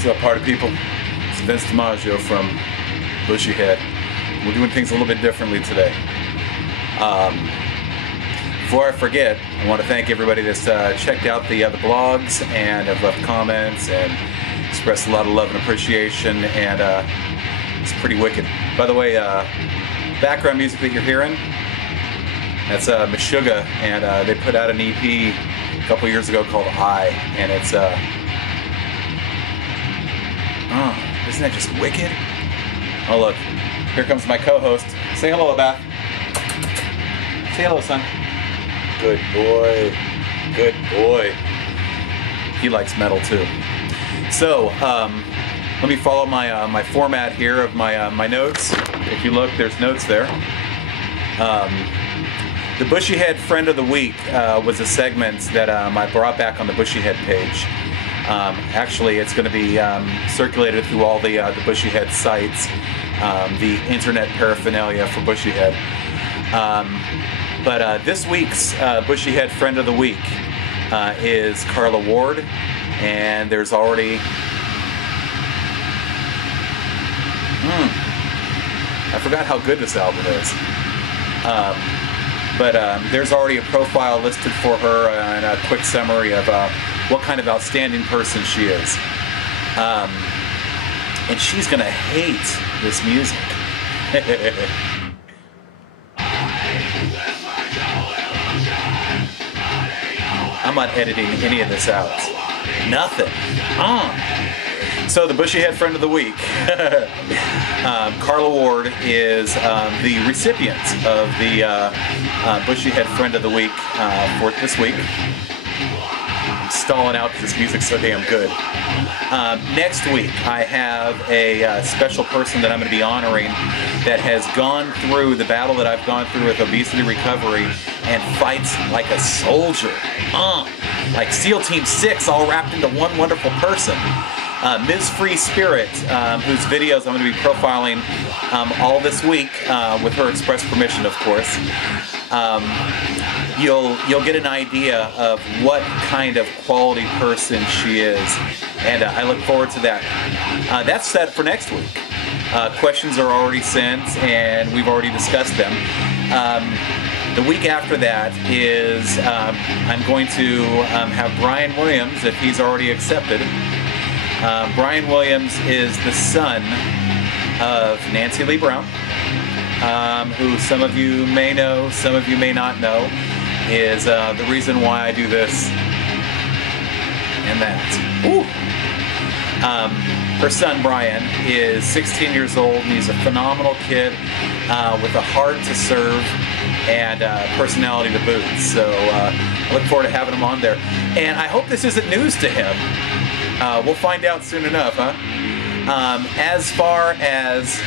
What's up, party people? It's DiMaggio from Bushyhead. We're doing things a little bit differently today. Before I forget, I want to thank everybody that's checked out the blogs and have left comments and expressed a lot of love and appreciation, and it's pretty wicked. By the way, background music that you're hearing, that's Bushyblog, and they put out an EP a couple years ago called I, and it's isn't that just wicked? Oh look, here comes my co-host. Say hello, Beth. Say hello, son. Good boy. Good boy. He likes metal too. So, let me follow my format here of my notes. If you look, there's notes there. The Bushyhead Friend of the Week was a segment that I brought back on the Bushyhead page. Actually, it's going to be circulated through all the Bushyhead sites, the internet paraphernalia for Bushyhead. But this week's Bushyhead Friend of the Week is Carla Ward, and there's already I forgot how good this album is. But there's already a profile listed for her and a quick summary of what kind of outstanding person she is. And she's gonna hate this music. I'm not editing any of this out. Nothing. So the Bushyhead Friend of the Week, Carla Ward, is the recipient of the Bushyhead Friend of the Week for this week. I'm stalling out because this music's so damn good. Next week I have a special person that I'm going to be honoring that has gone through the battle that I've gone through with obesity recovery and fights like a soldier. Like SEAL Team 6 all wrapped into one wonderful person. Ms. Free Spirit, whose videos I'm going to be profiling all this week, with her express permission, of course. You'll get an idea of what kind of quality person she is, and I look forward to that. That's set for next week. Questions are already sent, and we've already discussed them. The week after that is I'm going to have Brian Williams, if he's already accepted. Brian Williams is the son of Nancy Lee Brown, who some of you may know, some of you may not know, is the reason why I do this and that. Ooh. Her son Brian is 16 years old, and he's a phenomenal kid with a heart to serve and personality to boot. So I look forward to having him on there. And I hope this isn't news to him. We'll find out soon enough, huh? As far as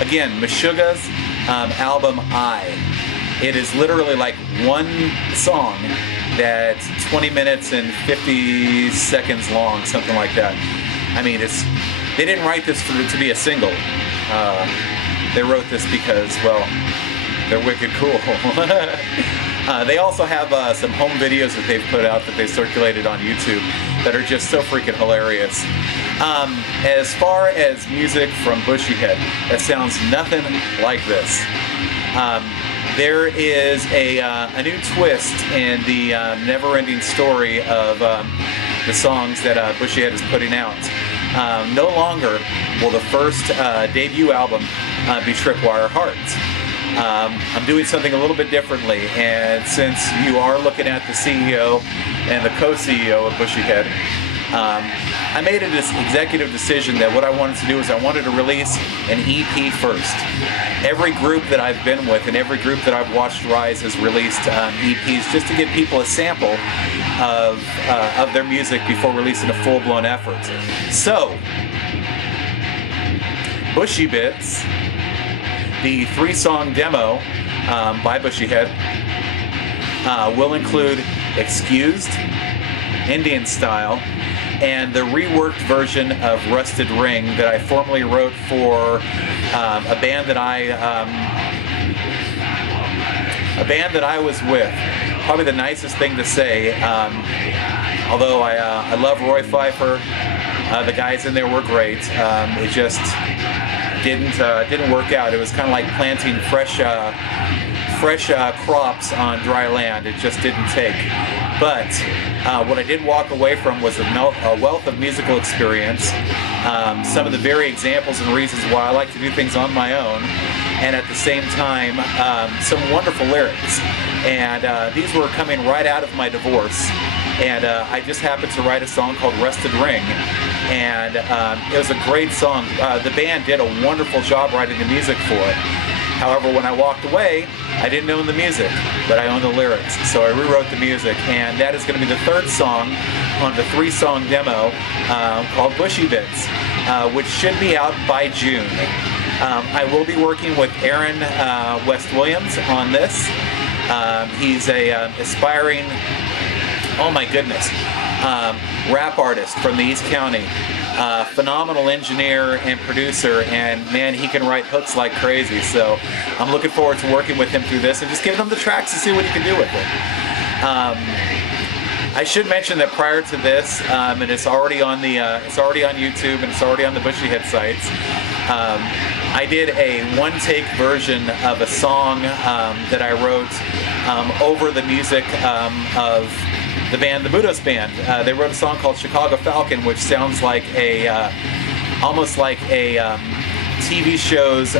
again, Bushyblog's album I. It is literally like one song that's 20 minutes and 50 seconds long, something like that. I mean, they didn't write this to be a single. They wrote this because, well, they're wicked cool. They also have some home videos that they've put out that they circulated on YouTube that are just so freaking hilarious. As far as music from Bushyhead, that sounds nothing like this. There is a new twist in the never-ending story of the songs that Bushyhead is putting out. No longer will the first debut album be Tripwire Heart. I'm doing something a little bit differently, and since you are looking at the CEO and the co-CEO of Bushyhead, I made an executive decision that what I wanted to do is I wanted to release an EP first. Every group that I've been with and every group that I've watched rise has released EPs just to give people a sample of their music before releasing a full-blown effort. So, Bushy Bits, the 3-song demo by Bushyhead, will include Excused, Indian Style, and the reworked version of Rusted Ring that I formerly wrote for a band that I was with probably the nicest thing to say. Although I love Roy Pfeiffer, the guys in there were great. It just didn't work out. It was kind of like planting fresh crops on dry land. It just didn't take. But what I did walk away from was a wealth of musical experience, some of the very examples and reasons why I like to do things on my own, and at the same time some wonderful lyrics. And these were coming right out of my divorce, and I just happened to write a song called Rusted Ring, and it was a great song. The band did a wonderful job writing the music for it. However, when I walked away, I didn't own the music, but I owned the lyrics. So I rewrote the music, and that is going to be the third song on the 3-song demo called Bushy Bits, which should be out by June. I will be working with Aaron West Williams on this. He's a aspiring, oh my goodness, rap artist from the East County. Phenomenal engineer and producer, and man, he can write hooks like crazy. So I'm looking forward to working with him through this and just giving him the tracks to see what he can do with it. I should mention that prior to this, and it's already on YouTube and it's already on the Bushyhead sites. I did a one-take version of a song that I wrote over the music of the band, the Budos Band. They wrote a song called Chicago Falcon, which sounds like almost like a TV show's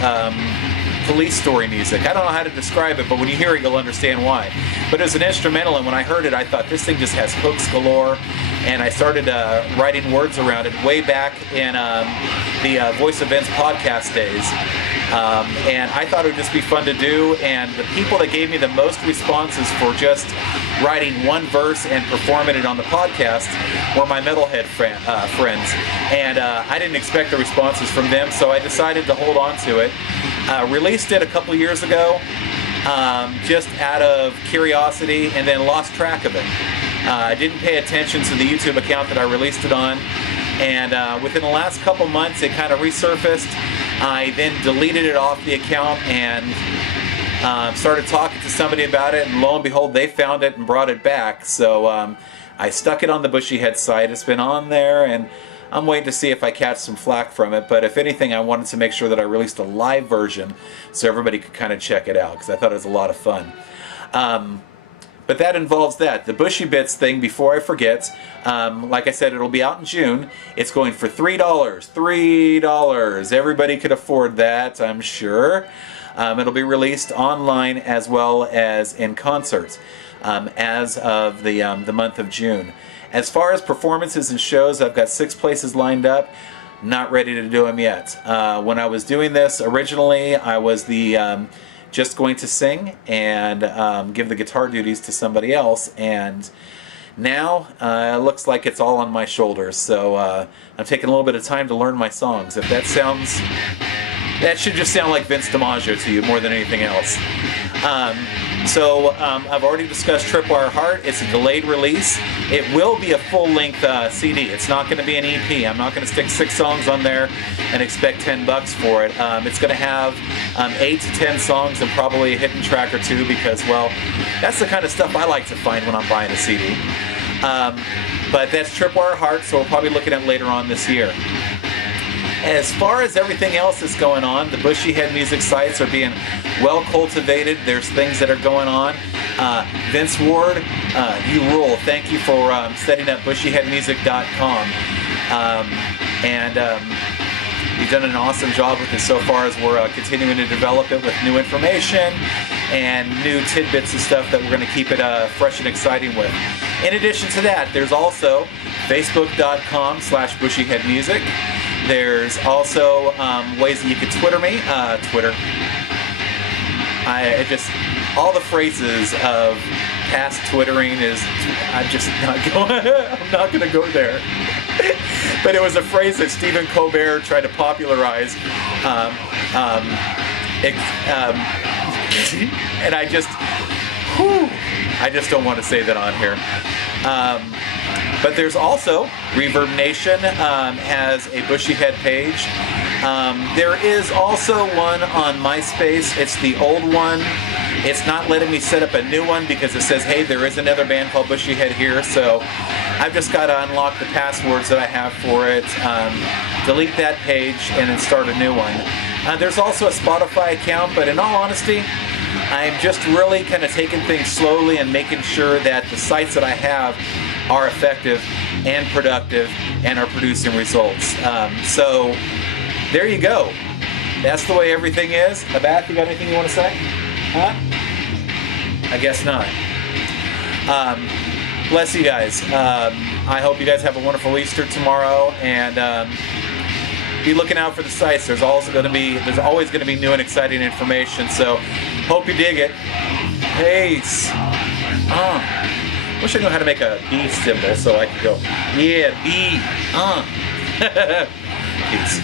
police story music. I don't know how to describe it, but when you hear it, you'll understand why. But it was an instrumental, and when I heard it, I thought this thing just has hooks galore, and I started writing words around it way back in the Voice Events podcast days. And I thought it would just be fun to do, and the people that gave me the most responses for just writing one verse and performing it on the podcast were my metalhead friends. And I didn't expect the responses from them, so I decided to hold on to it. Released it a couple years ago, just out of curiosity, and then lost track of it. I didn't pay attention to the YouTube account that I released it on, and within the last couple months it kind of resurfaced. I then deleted it off the account and started talking to somebody about it, and lo and behold, they found it and brought it back. So I stuck it on the Bushyhead site. It's been on there, and I'm waiting to see if I catch some flack from it, but if anything, I wanted to make sure that I released a live version so everybody could kind of check it out, because I thought it was a lot of fun. But that involves that. The Bushy Bits thing, before I forget, like I said, it'll be out in June. It's going for $3. $3. Everybody could afford that, I'm sure. It'll be released online as well as in concert as of the month of June. As far as performances and shows, I've got 6 places lined up. Not ready to do them yet. When I was doing this originally, I was just going to sing and give the guitar duties to somebody else, and now it looks like it's all on my shoulders. So I'm taking a little bit of time to learn my songs. If that sounds... That should just sound like Vince DiMaggio to you more than anything else. I've already discussed Tripwire Heart. It's a delayed release. It will be a full-length CD. It's not going to be an EP. I'm not going to stick 6 songs on there and expect $10 for it. It's going to have 8 to 10 songs and probably a hidden track or 2 because, well, that's the kind of stuff I like to find when I'm buying a CD. But that's Tripwire Heart, so we'll probably look at it later on this year. As far as everything else that's going on, the Bushyhead music sites are being well cultivated. There's things that are going on. Vince Ward, you rule. Thank you for setting up bushyheadmusic.com. You've done an awesome job with it so far, as we're continuing to develop it with new information and new tidbits and stuff that we're going to keep it fresh and exciting with. In addition to that, there's also facebook.com/bushyheadmusic. There's also ways that you can Twitter me. All the phrases of past Twittering is, I'm just not going, I'm not going to go there. But it was a phrase that Stephen Colbert tried to popularize. And I just don't want to say that on here. But there's also Reverb Nation has a Bushyhead page. There is also one on MySpace. It's the old one. It's not letting me set up a new one because it says, hey, there is another band called Bushyhead here, so I've just got to unlock the passwords that I have for it, delete that page, and then start a new one. There's also a Spotify account, but in all honesty, I'm just really kind of taking things slowly and making sure that the sites that I have are effective and productive and are producing results. So there you go. That's the way everything is. Abath, you got anything you want to say? Huh? I guess not. Bless you guys. I hope you guys have a wonderful Easter tomorrow, and be looking out for the sites. There's always going to be new and exciting information. So hope you dig it. Peace. Wish I knew how to make a B symbol so I could go, yeah, B. Peace.